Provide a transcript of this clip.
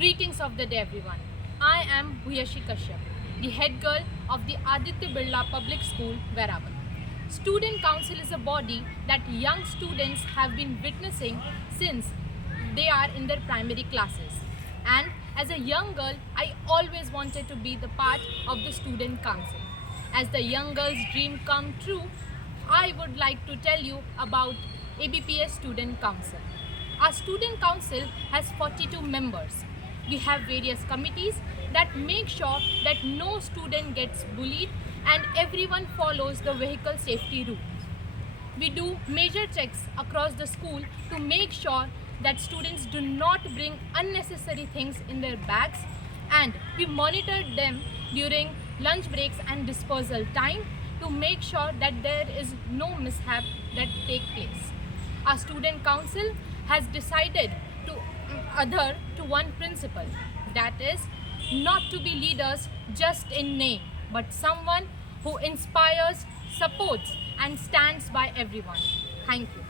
Greetings of the day everyone. I am Bhuyasi Kashyap, the head girl of the Aditya Birla Public School, VERAVAL. Student Council is a body that young students have been witnessing since they are in their primary classes. And as a young girl, I always wanted to be the part of the Student Council. As the young girl's dream come true, I would like to tell you about ABPS Student Council. Our Student Council has 42 members. We have various committees that make sure that no student gets bullied and everyone follows the vehicle safety rules. We do major checks across the school to make sure that students do not bring unnecessary things in their bags, and we monitor them during lunch breaks and dispersal time to make sure that there is no mishap that take place. Our student council has decided to adhere to one principle, that is not to be leaders just in name, but someone who inspires, supports and stands by everyone. Thank you.